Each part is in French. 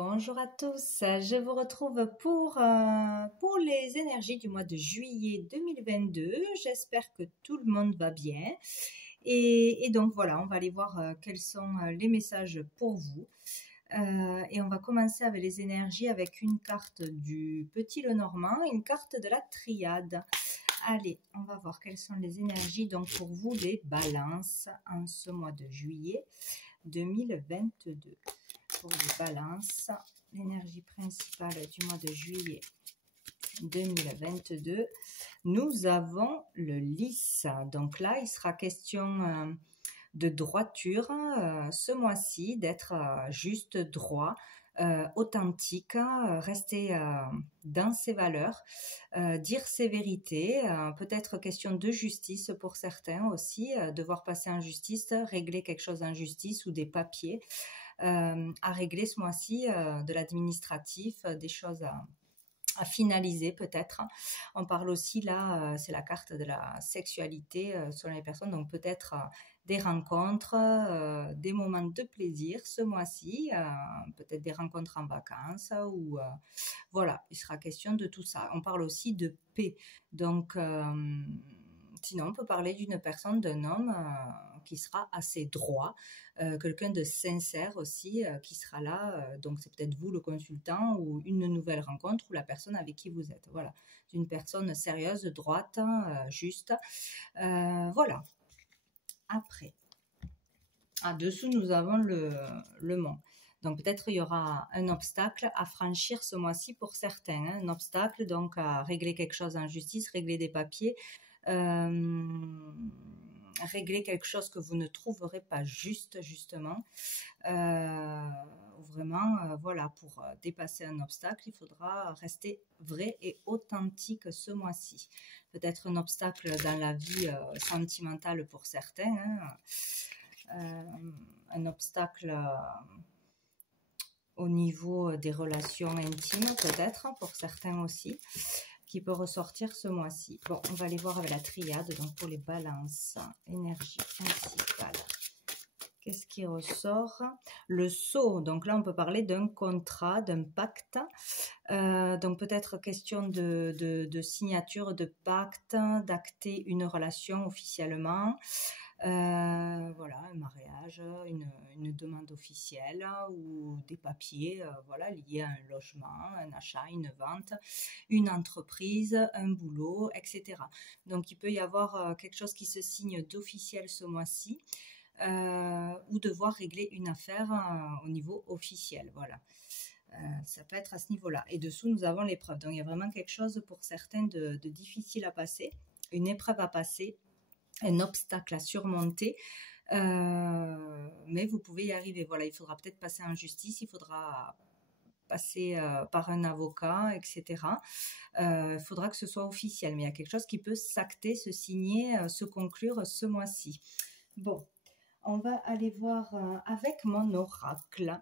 Bonjour à tous, je vous retrouve pour les énergies du mois de juillet 2022. J'espère que tout le monde va bien. Et donc voilà, on va aller voir quels sont les messages pour vous. Et on va commencer avec les énergies avec une carte du Petit Lenormand, une carte de la Triade. Allez, on va voir quelles sont les énergies donc pour vous les balances en ce mois de juillet 2022. Pour les balances, l'énergie principale du mois de juillet 2022, nous avons le lys. Donc là, il sera question de droiture ce mois-ci, d'être juste droit, authentique, rester dans ses valeurs, dire ses vérités, peut-être question de justice pour certains aussi, devoir passer en justice, régler quelque chose en justice ou des papiers à régler ce mois-ci, de l'administratif, des choses à finaliser peut-être. On parle aussi là, c'est la carte de la sexualité selon les personnes, donc peut-être des rencontres, des moments de plaisir ce mois-ci, peut-être des rencontres en vacances ou voilà, il sera question de tout ça. On parle aussi de paix, donc sinon on peut parler d'une personne, d'un homme qui sera assez droit, quelqu'un de sincère aussi qui sera là, donc c'est peut-être vous le consultant ou une nouvelle rencontre ou la personne avec qui vous êtes, voilà, d'une personne sérieuse, droite, juste, voilà. Après, en dessous nous avons le mont. Donc peut-être il y aura un obstacle à franchir ce mois-ci pour certains, hein, un obstacle donc à régler quelque chose en justice, régler des papiers, régler quelque chose que vous ne trouverez pas juste justement. Vraiment, voilà, pour dépasser un obstacle, il faudra rester vrai et authentique ce mois-ci. Peut-être un obstacle dans la vie sentimentale pour certains, hein, un obstacle au niveau des relations intimes peut-être pour certains aussi, qui peut ressortir ce mois-ci. Bon, on va aller voir avec la triade, donc pour les balances, énergie principale. Qu'est-ce qui ressort? Le sceau, donc là on peut parler d'un contrat, d'un pacte, donc peut-être question de signature de pacte, d'acter une relation officiellement, voilà, un mariage, une demande officielle ou des papiers, voilà, liés à un logement, un achat, une vente, une entreprise, un boulot, etc. Donc il peut y avoir quelque chose qui se signe d'officiel ce mois-ci, ou devoir régler une affaire au niveau officiel, voilà. Ça peut être à ce niveau-là. Et dessous, nous avons l'épreuve. Donc, il y a vraiment quelque chose pour certains de difficile à passer, une épreuve à passer, un obstacle à surmonter, mais vous pouvez y arriver. Voilà, il faudra peut-être passer en justice, il faudra passer par un avocat, etc. Il faudra que ce soit officiel, mais il y a quelque chose qui peut s'acter, se signer, se conclure ce mois-ci. Bon. On va aller voir avec mon oracle,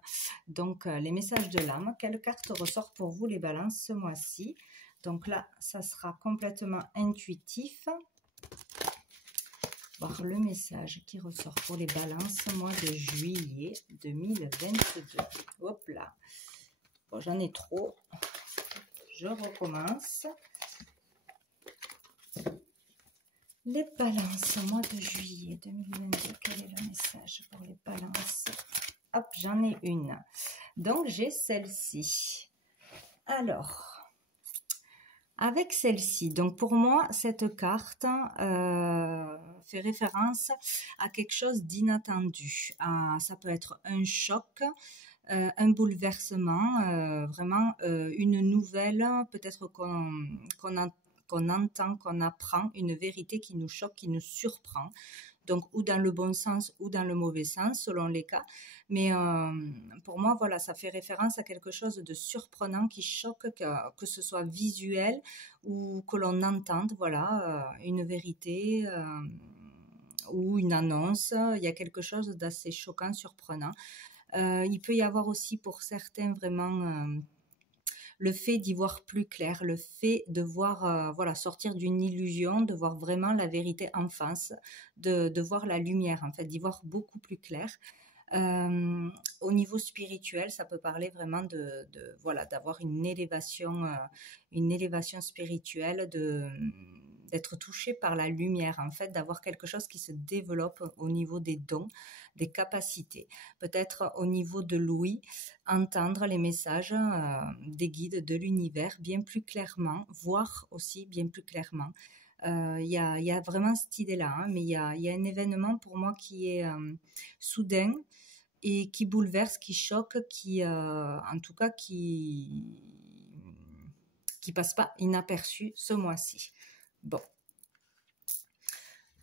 donc les messages de l'âme. Quelle carte ressort pour vous les balances ce mois-ci? Donc là, ça sera complètement intuitif. Voir le message qui ressort pour les balances mois de juillet 2022. Hop là. Bon, j'en ai trop. Je recommence. Les balances, mois de juillet 2022, quel est le message pour les balances? Hop, j'en ai une. Donc, j'ai celle-ci. Alors, avec celle-ci, donc pour moi, cette carte fait référence à quelque chose d'inattendu. Ça peut être un choc, un bouleversement, vraiment une nouvelle, peut-être qu'on entend, qu'on apprend, une vérité qui nous choque, qui nous surprend, donc ou dans le bon sens ou dans le mauvais sens, selon les cas. Mais pour moi, voilà, ça fait référence à quelque chose de surprenant qui choque, que ce soit visuel ou que l'on entende, voilà, une vérité ou une annonce. Il y a quelque chose d'assez choquant, surprenant. Il peut y avoir aussi pour certains vraiment le fait d'y voir plus clair, le fait de voir, voilà, sortir d'une illusion, de voir vraiment la vérité en face, de voir la lumière, en fait, d'y voir beaucoup plus clair. Au niveau spirituel, ça peut parler vraiment voilà, d'avoir une élévation spirituelle, d'être touché par la lumière, en fait, d'avoir quelque chose qui se développe au niveau des dons, des capacités. Peut-être au niveau de l'ouïe, entendre les messages des guides de l'univers bien plus clairement, voir aussi bien plus clairement. Il y a vraiment cette idée-là, hein, mais il y a un événement pour moi qui est soudain et qui bouleverse, qui choque, en tout cas, qui passe pas inaperçu ce mois-ci. Bon,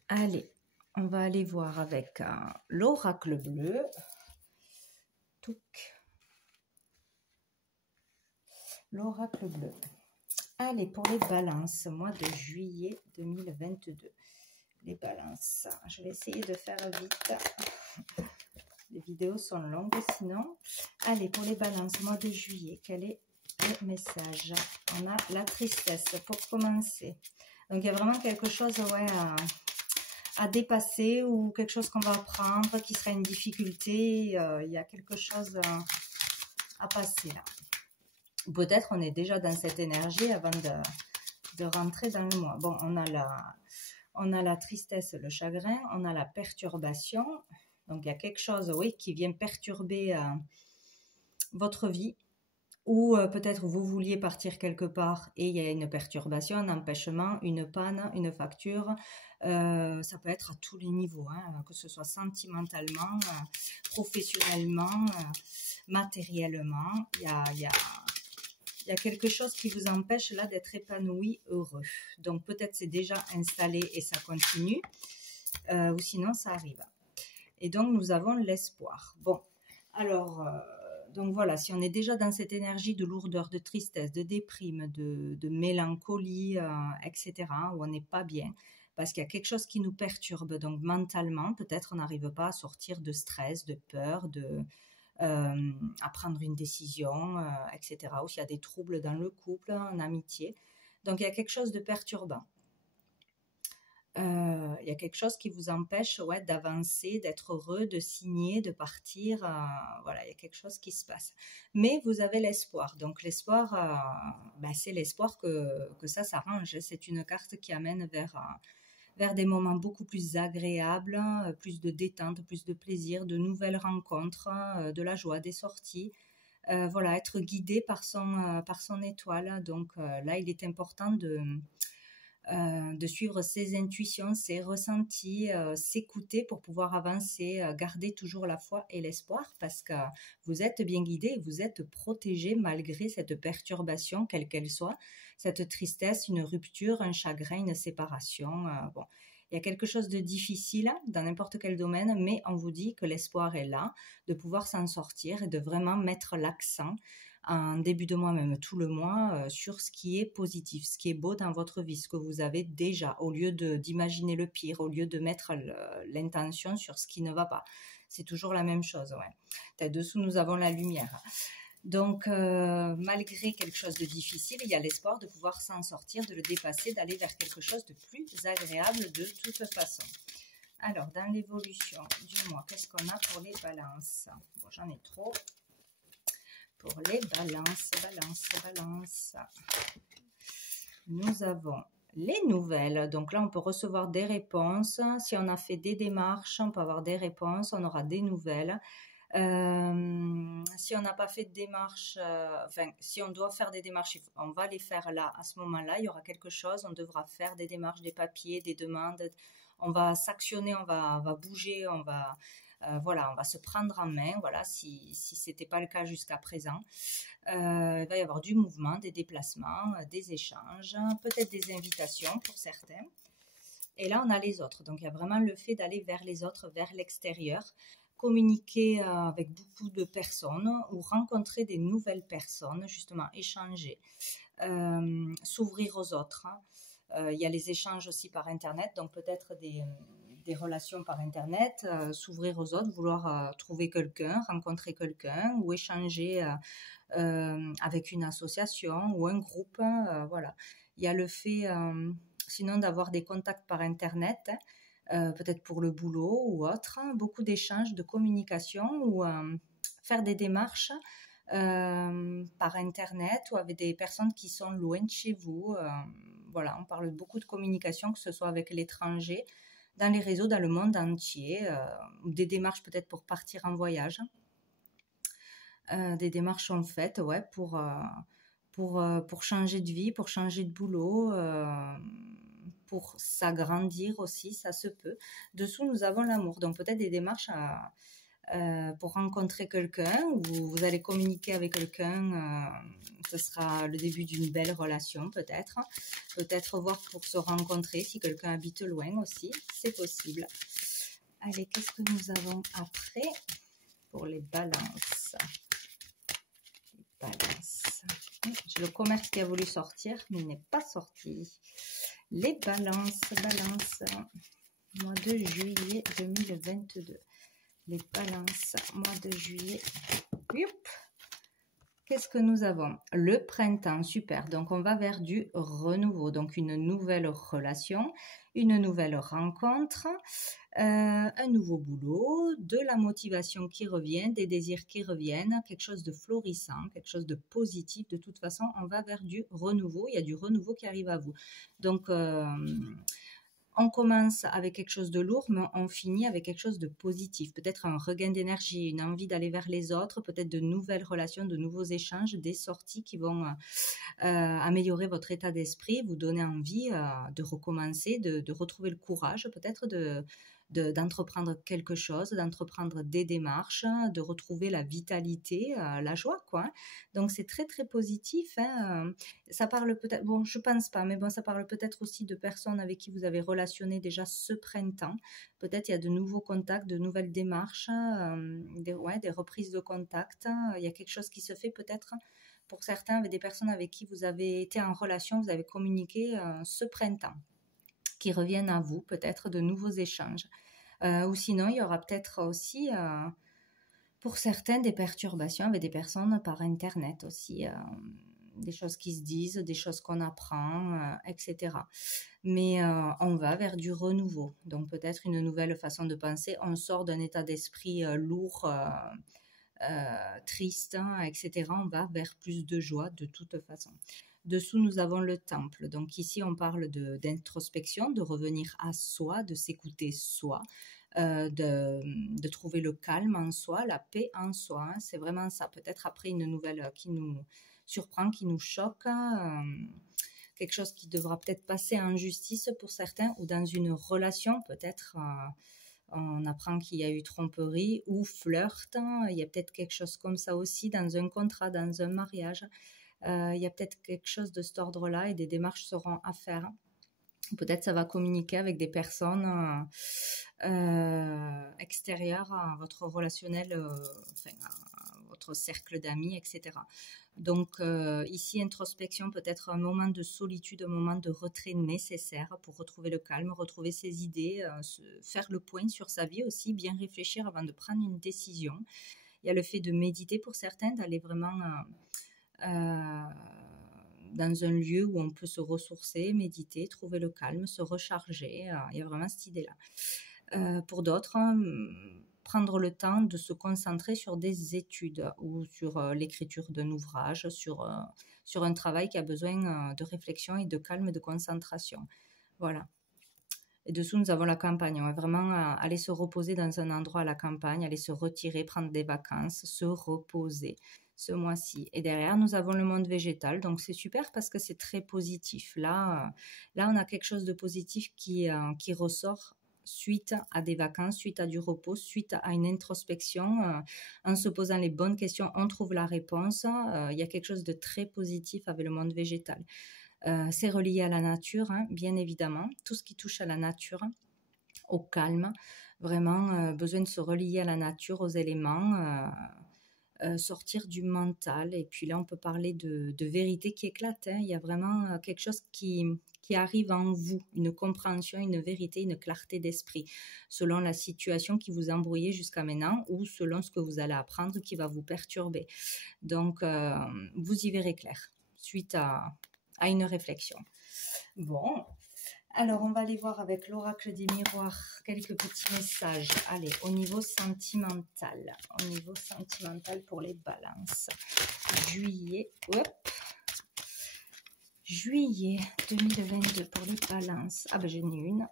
allez, on va aller voir avec l'oracle bleu. Touc. L'oracle bleu. Allez, pour les balances, mois de juillet 2022. Les balances. Je vais essayer de faire vite. Les vidéos sont longues sinon. Allez, pour les balances, mois de juillet, quel est le message? On a la tristesse pour commencer. Donc, il y a vraiment quelque chose à dépasser ou quelque chose qu'on va apprendre qui sera une difficulté. Il y a quelque chose à passer là. Peut-être on est déjà dans cette énergie avant de rentrer dans le mois. Bon, on a la tristesse, le chagrin, on a la perturbation. Donc, il y a quelque chose, oui, qui vient perturber votre vie. Ou peut-être vous vouliez partir quelque part et il y a une perturbation, un empêchement, une panne, une facture. Ça peut être à tous les niveaux, hein, que ce soit sentimentalement, professionnellement, matériellement. Il y a quelque chose qui vous empêche là d'être épanoui, heureux. Donc peut-être c'est déjà installé et ça continue, ou sinon ça arrive. Et donc nous avons l'espoir. Bon, alors... donc voilà, si on est déjà dans cette énergie de lourdeur, de tristesse, de déprime, de mélancolie, etc., où on n'est pas bien, parce qu'il y a quelque chose qui nous perturbe, donc mentalement, peut-être on n'arrive pas à sortir de stress, de peur, à prendre une décision, etc., ou s'il y a des troubles dans le couple, en amitié. Donc il y a quelque chose de perturbant. Il y a quelque chose qui vous empêche d'avancer, d'être heureux, de signer, de partir. Voilà, il y a quelque chose qui se passe. Mais vous avez l'espoir. Donc l'espoir, c'est l'espoir que ça s'arrange. C'est une carte qui amène vers des moments beaucoup plus agréables, plus de détente, plus de plaisir, de nouvelles rencontres, de la joie, des sorties. Voilà, être guidé par son étoile. Donc là, il est important de suivre ses intuitions, ses ressentis, s'écouter pour pouvoir avancer, garder toujours la foi et l'espoir parce que vous êtes bien guidé, vous êtes protégé malgré cette perturbation, quelle qu'elle soit, cette tristesse, une rupture, un chagrin, une séparation. Bon, il y a quelque chose de difficile dans n'importe quel domaine, mais on vous dit que l'espoir est là, de pouvoir s'en sortir et de vraiment mettre l'accent en début de mois, même tout le mois, sur ce qui est positif, ce qui est beau dans votre vie, ce que vous avez déjà, au lieu d'imaginer le pire, au lieu de mettre l'intention sur ce qui ne va pas. C'est toujours la même chose, ouais. Dessous, nous avons la lumière. Donc, malgré quelque chose de difficile, il y a l'espoir de pouvoir s'en sortir, de le dépasser, d'aller vers quelque chose de plus agréable de toute façon. Alors, dans l'évolution du mois, qu'est-ce qu'on a pour les balances? Bon, j'en ai trop. Pour les balances, nous avons les nouvelles. Donc là, on peut recevoir des réponses. Si on a fait des démarches, on peut avoir des réponses. On aura des nouvelles. Si on n'a pas fait de démarches, si on doit faire des démarches, on va les faire là, à ce moment-là. Il y aura quelque chose. On devra faire des démarches, des papiers, des demandes. On va s'actionner, on va bouger, on va se prendre en main, voilà, si ce n'était pas le cas jusqu'à présent. Il va y avoir du mouvement, des déplacements, des échanges, peut-être des invitations pour certains. Et là, on a les autres. Donc, il y a vraiment le fait d'aller vers les autres, vers l'extérieur, communiquer avec beaucoup de personnes ou rencontrer des nouvelles personnes, justement, échanger, s'ouvrir aux autres. Il y a les échanges aussi par Internet, donc peut-être des relations par Internet, s'ouvrir aux autres, vouloir trouver quelqu'un, rencontrer quelqu'un ou échanger avec une association ou un groupe. Voilà. Il y a le fait, sinon, d'avoir des contacts par Internet. peut-être pour le boulot ou autre, hein. Beaucoup d'échanges, de communication ou faire des démarches par Internet ou avec des personnes qui sont loin de chez vous. Voilà, on parle beaucoup de communication, que ce soit avec l'étranger, dans les réseaux, dans le monde entier, des démarches peut-être pour partir en voyage. Des démarches sont faites, ouais, pour changer de vie, pour changer de boulot, pour s'agrandir aussi, ça se peut. Dessous, nous avons l'amour. Donc peut-être des démarches pour rencontrer quelqu'un ou vous allez communiquer avec quelqu'un. Ce sera le début d'une belle relation peut-être. Peut-être voir pour se rencontrer si quelqu'un habite loin aussi, c'est possible. Allez, qu'est-ce que nous avons après pour les balances? Balance. J'ai le commerce qui a voulu sortir, mais il n'est pas sorti. Les balances, mois de juillet 2022. Les balances, mois de juillet. Youp. Qu'est-ce que nous avons? Le printemps, super. Donc, on va vers du renouveau. Donc, une nouvelle relation, une nouvelle rencontre, un nouveau boulot, de la motivation qui revient, des désirs qui reviennent, quelque chose de florissant, quelque chose de positif. De toute façon, on va vers du renouveau. Il y a du renouveau qui arrive à vous. Donc, on commence avec quelque chose de lourd, mais on finit avec quelque chose de positif. Peut-être un regain d'énergie, une envie d'aller vers les autres, peut-être de nouvelles relations, de nouveaux échanges, des sorties qui vont améliorer votre état d'esprit, vous donner envie de recommencer, de retrouver le courage peut-être d'entreprendre quelque chose, d'entreprendre des démarches, de retrouver la vitalité, la joie, quoi. Donc, c'est très, très positif, hein. Ça parle peut-être, bon, je pense pas, mais bon, ça parle peut-être aussi de personnes avec qui vous avez relationné déjà ce printemps. Peut-être il y a de nouveaux contacts, de nouvelles démarches, des reprises de contact. Il y a quelque chose qui se fait peut-être pour certains avec des personnes avec qui vous avez été en relation, vous avez communiqué ce printemps, qui reviennent à vous, peut-être de nouveaux échanges. Ou sinon, il y aura peut-être aussi, pour certains, des perturbations avec des personnes par Internet aussi, des choses qui se disent, des choses qu'on apprend, etc. Mais on va vers du renouveau. Donc peut-être une nouvelle façon de penser. On sort d'un état d'esprit lourd, triste, hein, etc. On va vers plus de joie de toute façon. Dessous, nous avons le temple. Donc ici, on parle d'introspection, de revenir à soi, de s'écouter soi, de trouver le calme en soi, la paix en soi. Hein. C'est vraiment ça. Peut-être après une nouvelle qui nous surprend, qui nous choque, quelque chose qui devra peut-être passer en justice pour certains ou dans une relation peut-être. On apprend qu'il y a eu tromperie ou flirt. Il y a peut-être quelque chose comme ça aussi dans un contrat, dans un mariage. Il y a peut-être quelque chose de cet ordre-là et des démarches seront à faire. Peut-être ça va communiquer avec des personnes extérieures à votre relationnel, à votre cercle d'amis, etc. Donc ici, introspection, peut-être un moment de solitude, un moment de retrait nécessaire pour retrouver le calme, retrouver ses idées, faire le point sur sa vie aussi, bien réfléchir avant de prendre une décision. Il y a le fait de méditer pour certains, d'aller vraiment dans un lieu où on peut se ressourcer, méditer, trouver le calme, se recharger. Il y a vraiment cette idée-là. Pour d'autres, prendre le temps de se concentrer sur des études ou sur l'écriture d'un ouvrage, sur un travail qui a besoin de réflexion et de calme et de concentration. Voilà. Et dessous, nous avons la campagne. On va vraiment aller se reposer dans un endroit à la campagne, aller se retirer, prendre des vacances, se reposer ce mois-ci. Et derrière, nous avons le monde végétal. Donc, c'est super parce que c'est très positif. Là, on a quelque chose de positif qui ressort suite à des vacances, suite à du repos, suite à une introspection. En se posant les bonnes questions, on trouve la réponse. Il y a quelque chose de très positif avec le monde végétal. C'est relié à la nature, hein, bien évidemment. Tout ce qui touche à la nature, au calme. Vraiment, besoin de se relier à la nature, aux éléments. Sortir du mental. Et puis là, on peut parler de vérité qui éclate. Hein. Il y a vraiment quelque chose qui arrive en vous, une compréhension, une vérité, une clarté d'esprit, selon la situation qui vous embrouillait jusqu'à maintenant ou selon ce que vous allez apprendre qui va vous perturber. Donc, vous y verrez clair suite à une réflexion. Bon, Alors, on va aller voir avec l'oracle des miroirs quelques petits messages. Allez, au niveau sentimental. Au niveau sentimental pour les balances. Juillet, hop. Juillet 2022 pour les balances. Ah ben, j'en ai une.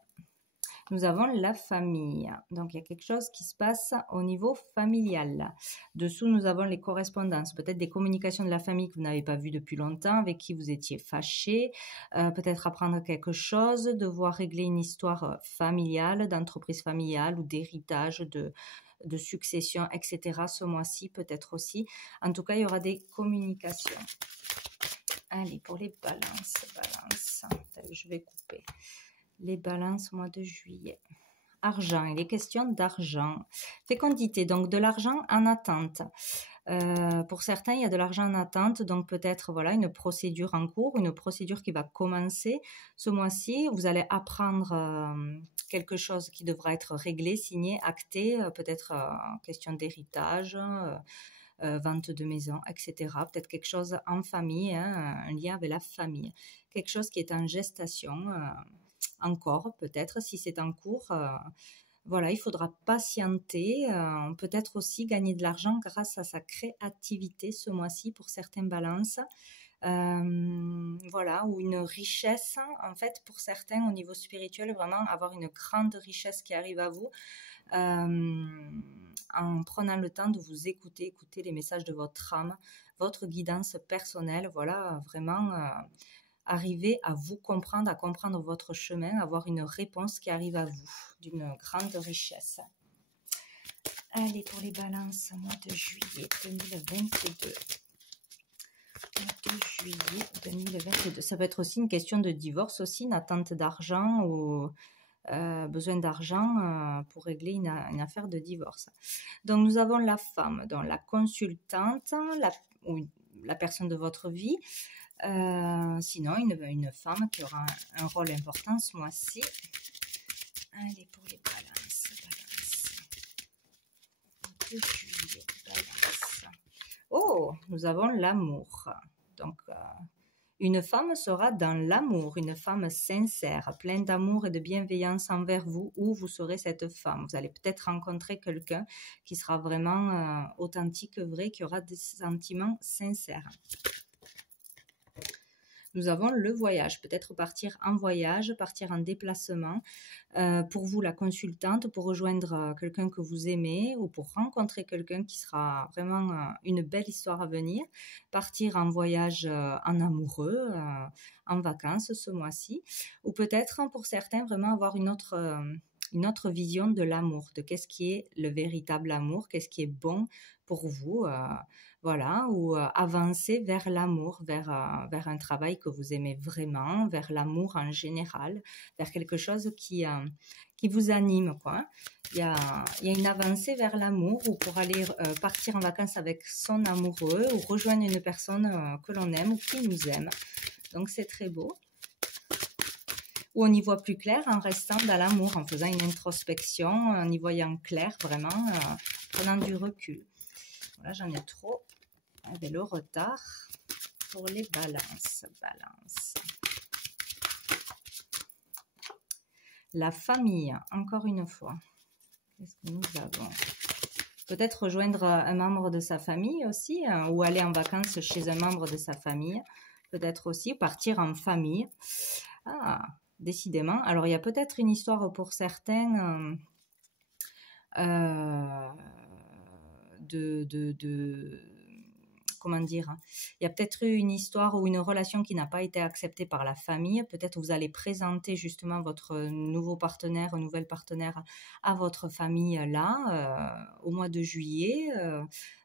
Nous avons la famille. Donc, il y a quelque chose qui se passe au niveau familial. Dessous, nous avons les correspondances. Peut-être des communications de la famille que vous n'avez pas vues depuis longtemps, avec qui vous étiez fâchés. Peut-être apprendre quelque chose, devoir régler une histoire familiale, d'entreprise familiale ou d'héritage, de succession, etc. Ce mois-ci, peut-être aussi. En tout cas, il y aura des communications. Allez, pour les balances. Je vais couper. Les balances, mois de juillet. Argent, il est question d'argent. Fécondité, donc de l'argent en attente. Pour certains, il y a de l'argent en attente, donc peut-être voilà une procédure en cours, une procédure qui va commencer ce mois-ci. Vous allez apprendre quelque chose qui devra être réglé, signé, acté, peut-être question d'héritage, vente de maison, etc. Peut-être quelque chose en famille, hein, un lien avec la famille. Quelque chose qui est en gestation encore, peut-être, si c'est en cours. Voilà, il faudra patienter, peut-être aussi gagner de l'argent grâce à sa créativité ce mois-ci pour certaines balances. Voilà, ou une richesse, en fait, pour certains au niveau spirituel, vraiment avoir une grande richesse qui arrive à vous. En prenant le temps de vous écouter les messages de votre âme, votre guidance personnelle, voilà, vraiment arriver à vous comprendre, à comprendre votre chemin, avoir une réponse qui arrive à vous, d'une grande richesse. Allez, pour les balances, mois de juillet 2022. Mois de juillet 2022. Ça peut être aussi une question de divorce, aussi une attente d'argent ou besoin d'argent pour régler une affaire de divorce. Donc, nous avons la femme, donc la consultante, ou la personne de votre vie. Sinon, une femme qui aura un rôle important ce mois-ci. Allez, pour les balances. Juillet, balance. Oh, nous avons l'amour. Donc, une femme sera dans l'amour, une femme sincère, pleine d'amour et de bienveillance envers vous, ou vous serez cette femme. Vous allez peut-être rencontrer quelqu'un qui sera vraiment authentique, vrai, qui aura des sentiments sincères. Nous avons le voyage, peut-être partir en voyage, partir en déplacement. Pour vous, la consultante, pour rejoindre quelqu'un que vous aimez ou pour rencontrer quelqu'un qui sera vraiment une belle histoire à venir. Partir en voyage en amoureux, en vacances ce mois-ci. Ou peut-être pour certains, vraiment avoir une autre vision de l'amour, de qu'est-ce qui est le véritable amour, qu'est-ce qui est bon pour vous. Voilà, ou avancer vers l'amour, vers un travail que vous aimez vraiment, vers l'amour en général, vers quelque chose qui vous anime, quoi. Il y a une avancée vers l'amour, ou pour aller partir en vacances avec son amoureux, ou rejoindre une personne que l'on aime ou qui nous aime. Donc c'est très beau. Ou on y voit plus clair en restant dans l'amour, en faisant une introspection, en y voyant clair, vraiment, prenant du recul. Voilà, j'en ai trop. Avec le retard pour les balances. La famille, encore une fois. Qu'est-ce que nous avons? Peut-être rejoindre un membre de sa famille aussi, ou aller en vacances chez un membre de sa famille. Peut-être aussi partir en famille. Ah, décidément. Alors, il y a peut-être une histoire pour certains comment dire, il y a peut-être eu une histoire ou une relation qui n'a pas été acceptée par la famille. Peut-être vous allez présenter justement votre nouveau partenaire, nouvelle partenaire à votre famille là, au mois de juillet.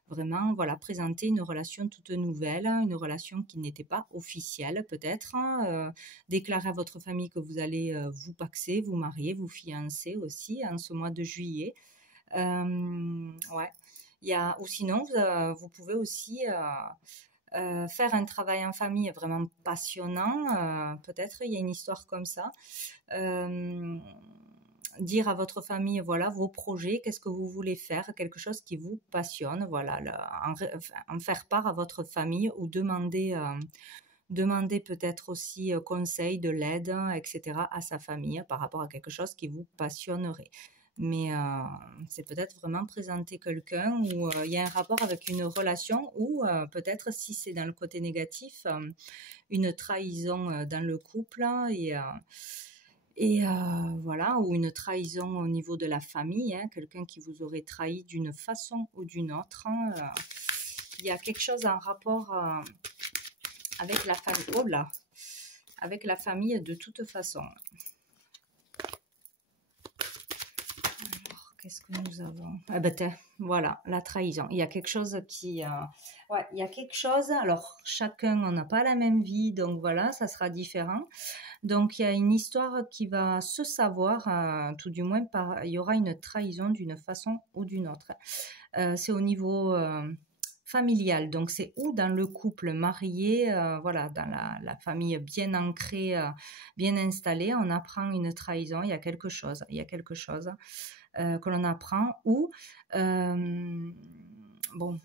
Vraiment, voilà, présenter une relation toute nouvelle, une relation qui n'était pas officielle peut-être. Déclarer à votre famille que vous allez vous paxer, vous marier, vous fiancer aussi en ce mois de juillet. Ouais. Ou sinon, vous pouvez aussi faire un travail en famille vraiment passionnant. Peut-être il y a une histoire comme ça. Dire à votre famille, voilà, vos projets, qu'est-ce que vous voulez faire, quelque chose qui vous passionne, voilà, en faire part à votre famille ou demander demander peut-être aussi conseil, de l'aide, etc. à sa famille par rapport à quelque chose qui vous passionnerait. Mais c'est peut-être vraiment présenter quelqu'un où il y a un rapport avec une relation ou peut-être si c'est dans le côté négatif, une trahison dans le couple et voilà, ou une trahison au niveau de la famille, hein, quelqu'un qui vous aurait trahi d'une façon ou d'une autre. Il y a quelque chose en rapport avec la famille. Oh là, avec la famille de toute façon. Alors, qu'est-ce que nous avons? Ah ben, voilà, la trahison. Il y a quelque chose qui... ouais, il y a quelque chose. Alors, chacun, on n'a pas la même vie, donc voilà, ça sera différent. Donc, il y a une histoire qui va se savoir, tout du moins, il y aura une trahison d'une façon ou d'une autre. C'est au niveau familial, donc c'est ou dans le couple marié, voilà, dans la famille bien ancrée, bien installée, on apprend une trahison, il y a quelque chose que l'on apprend, ou, bon,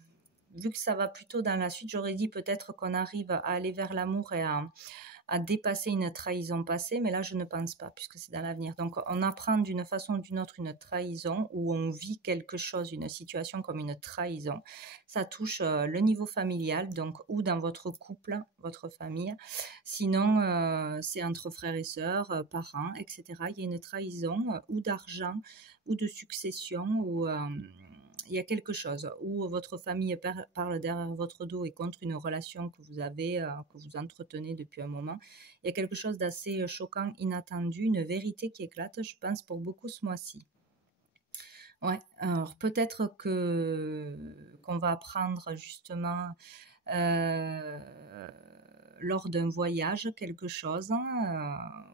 vu que ça va plutôt dans la suite, j'aurais dit peut-être qu'on arrive à aller vers l'amour et à dépasser une trahison passée, mais là je ne pense pas puisque c'est dans l'avenir. Donc on apprend d'une façon ou d'une autre une trahison ou on vit quelque chose, une situation comme une trahison. Ça touche le niveau familial, donc ou dans votre couple, votre famille. Sinon c'est entre frères et sœurs, parents, etc. Il y a une trahison ou d'argent ou de succession ou il y a quelque chose où votre famille parle derrière votre dos et contre une relation que vous avez, que vous entretenez depuis un moment. Il y a quelque chose d'assez choquant, inattendu, une vérité qui éclate, je pense, pour beaucoup ce mois-ci. Ouais, alors peut-être qu'on va apprendre justement lors d'un voyage quelque chose,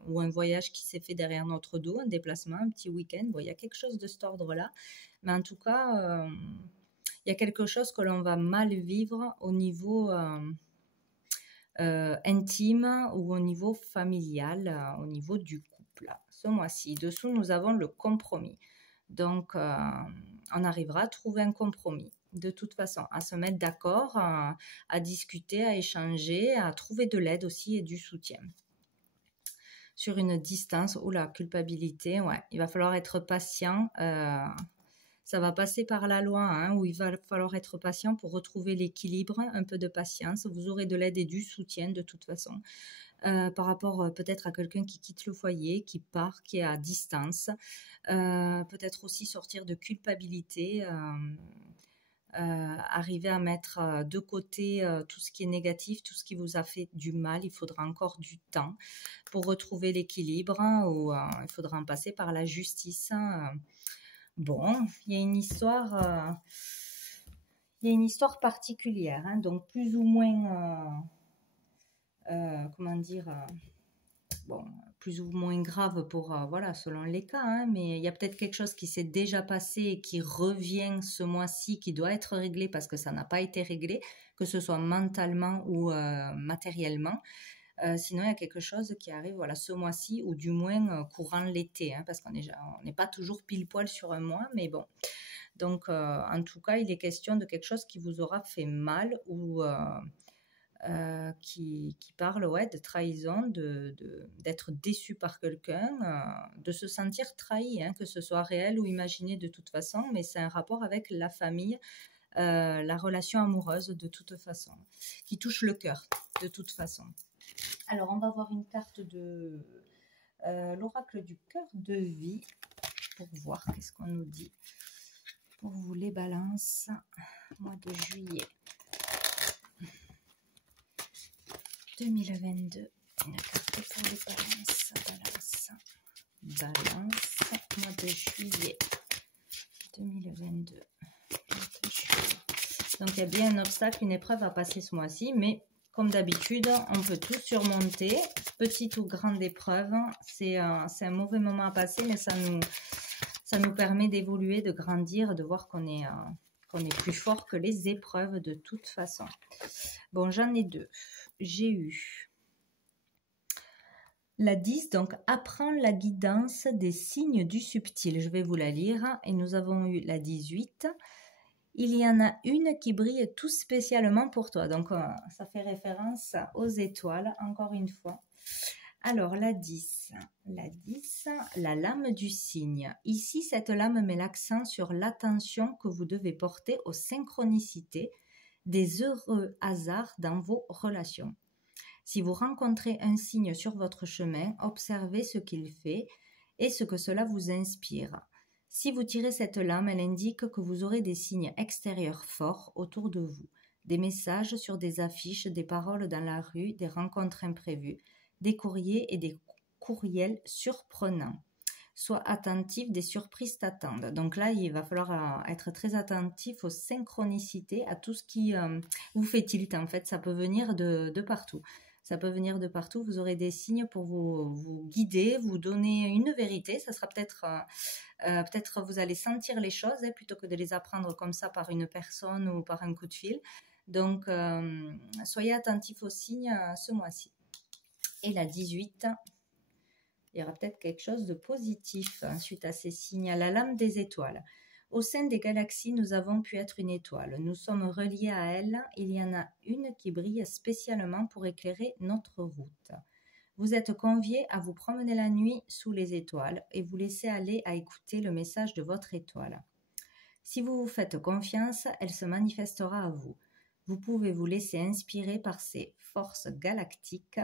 ou un voyage qui s'est fait derrière notre dos, un déplacement, un petit week-end. Bon, il y a quelque chose de cet ordre-là. Mais en tout cas, il y a quelque chose que l'on va mal vivre au niveau intime ou au niveau familial, au niveau du couple. Ce mois-ci, dessous, nous avons le compromis. Donc, on arrivera à trouver un compromis. De toute façon, à se mettre d'accord, à discuter, à échanger, à trouver de l'aide aussi et du soutien. Sur une distance, ou la culpabilité, ouais, il va falloir être patient. Ça va passer par la loi, hein, où il va falloir être patient pour retrouver l'équilibre, un peu de patience. Vous aurez de l'aide et du soutien de toute façon. Par rapport peut-être à quelqu'un qui quitte le foyer, qui part, qui est à distance. Peut-être aussi sortir de culpabilité, arriver à mettre de côté tout ce qui est négatif, tout ce qui vous a fait du mal. Il faudra encore du temps pour retrouver l'équilibre, ou il faudra en passer par la justice. Bon, il y a une histoire particulière, hein, donc plus ou moins, comment dire, bon, plus ou moins grave pour, voilà, selon les cas, hein, mais il y a peut-être quelque chose qui s'est déjà passé et qui revient ce mois-ci, qui doit être réglé parce que ça n'a pas été réglé, que ce soit mentalement ou matériellement. Sinon, il y a quelque chose qui arrive, voilà, ce mois-ci, ou du moins courant l'été, hein, parce qu'on n'est pas toujours pile poil sur un mois, mais bon. Donc, en tout cas, il est question de quelque chose qui vous aura fait mal ou qui parle, ouais, de trahison, d'être déçu par quelqu'un, de se sentir trahi, hein, que ce soit réel ou imaginé de toute façon, mais c'est un rapport avec la famille, la relation amoureuse de toute façon, qui touche le cœur de toute façon. Alors, on va voir une carte de l'oracle du cœur de vie pour voir qu'est-ce qu'on nous dit pour vous les balances, mois de juillet 2022. Une carte pour les balances, mois de juillet 2022. Donc, il y a bien un obstacle, une épreuve à passer ce mois-ci, mais comme d'habitude, on peut tout surmonter, petite ou grande épreuve. C'est un mauvais moment à passer, mais ça nous permet d'évoluer, de grandir, de voir qu'on est plus fort que les épreuves de toute façon. Bon, j'en ai deux. J'ai eu la 10, donc apprends la guidance des signes du subtil. Je vais vous la lire. Et nous avons eu la 18. il y en a une qui brille tout spécialement pour toi. Donc, ça fait référence aux étoiles, encore une fois. Alors, la 10, la lame du cygne. Ici, cette lame met l'accent sur l'attention que vous devez porter aux synchronicités des heureux hasards dans vos relations. Si vous rencontrez un cygne sur votre chemin, observez ce qu'il fait et ce que cela vous inspire. Si vous tirez cette lame, elle indique que vous aurez des signes extérieurs forts autour de vous, des messages sur des affiches, des paroles dans la rue, des rencontres imprévues, des courriers et des courriels surprenants. Sois attentif, des surprises t'attendent. Donc là, il va falloir être très attentif aux synchronicités, à tout ce qui vous fait tilt en fait. Ça peut venir de partout. Ça peut venir de partout. Vous aurez des signes pour vous guider, vous donner une vérité. Ça sera peut-être vous allez sentir les choses plutôt que de les apprendre comme ça par une personne ou par un coup de fil. Donc, soyez attentifs aux signes ce mois-ci. Et la 18, il y aura peut-être quelque chose de positif suite à ces signes. La lame des étoiles. Au sein des galaxies, nous avons pu être une étoile. Nous sommes reliés à elle. Il y en a une qui brille spécialement pour éclairer notre route. Vous êtes conviés à vous promener la nuit sous les étoiles et vous laisser aller à écouter le message de votre étoile. Si vous vous faites confiance, elle se manifestera à vous. Vous pouvez vous laisser inspirer par ces forces galactiques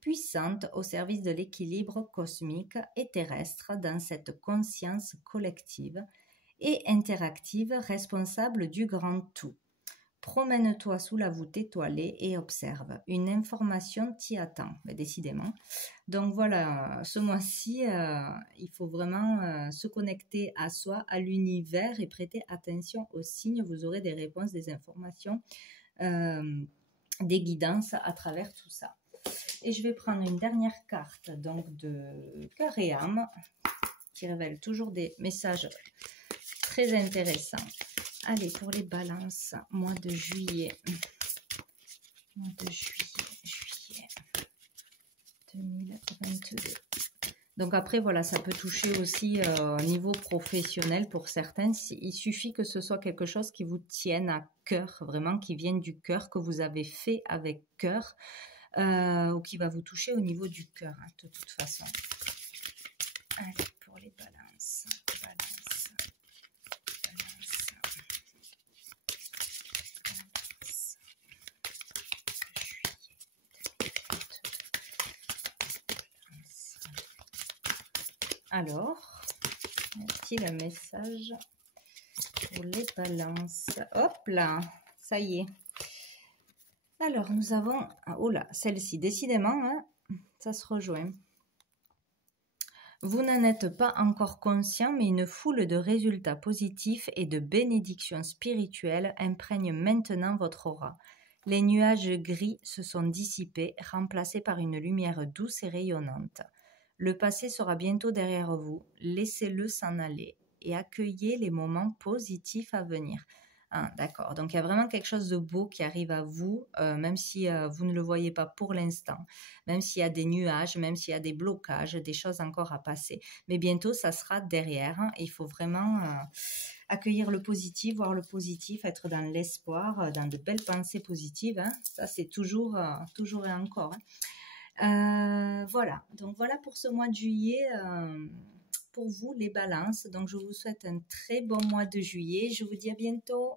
puissantes au service de l'équilibre cosmique et terrestre dans cette conscience collective et interactive responsable du grand tout. Promène-toi sous la voûte étoilée et observe. Une information t'y attend, décidément. Donc voilà, ce mois-ci, il faut vraiment se connecter à soi, à l'univers et prêter attention aux signes. Vous aurez des réponses, des informations, des guidances à travers tout ça. Et je vais prendre une dernière carte donc de cœur et âme qui révèle toujours des messages très intéressants. Allez, pour les balances, mois de juillet. Mois de juillet 2022. Donc après, voilà, ça peut toucher aussi au niveau professionnel pour certains. Il suffit que ce soit quelque chose qui vous tienne à cœur, vraiment, qui vienne du cœur, que vous avez fait avec cœur, ou qui va vous toucher au niveau du cœur, hein, de toute façon. Allez, pour les balances. Alors, y a-t-il un message pour les balances? Hop là, ça y est. Alors, nous avons... Oh là, celle-ci, décidément, hein, ça se rejoint. Vous n'en êtes pas encore conscient, mais une foule de résultats positifs et de bénédictions spirituelles imprègnent maintenant votre aura. Les nuages gris se sont dissipés, remplacés par une lumière douce et rayonnante. Le passé sera bientôt derrière vous, laissez-le s'en aller et accueillez les moments positifs à venir. Ah, d'accord, donc il y a vraiment quelque chose de beau qui arrive à vous, même si vous ne le voyez pas pour l'instant, même s'il y a des nuages, même s'il y a des blocages, des choses encore à passer. Mais bientôt, ça sera derrière. Hein, il faut vraiment accueillir le positif, voir le positif, être dans l'espoir, dans de belles pensées positives. Hein, ça, c'est toujours et encore. Hein. Voilà, donc voilà pour ce mois de juillet. Pour vous, les balances. Donc, je vous souhaite un très bon mois de juillet. Je vous dis à bientôt.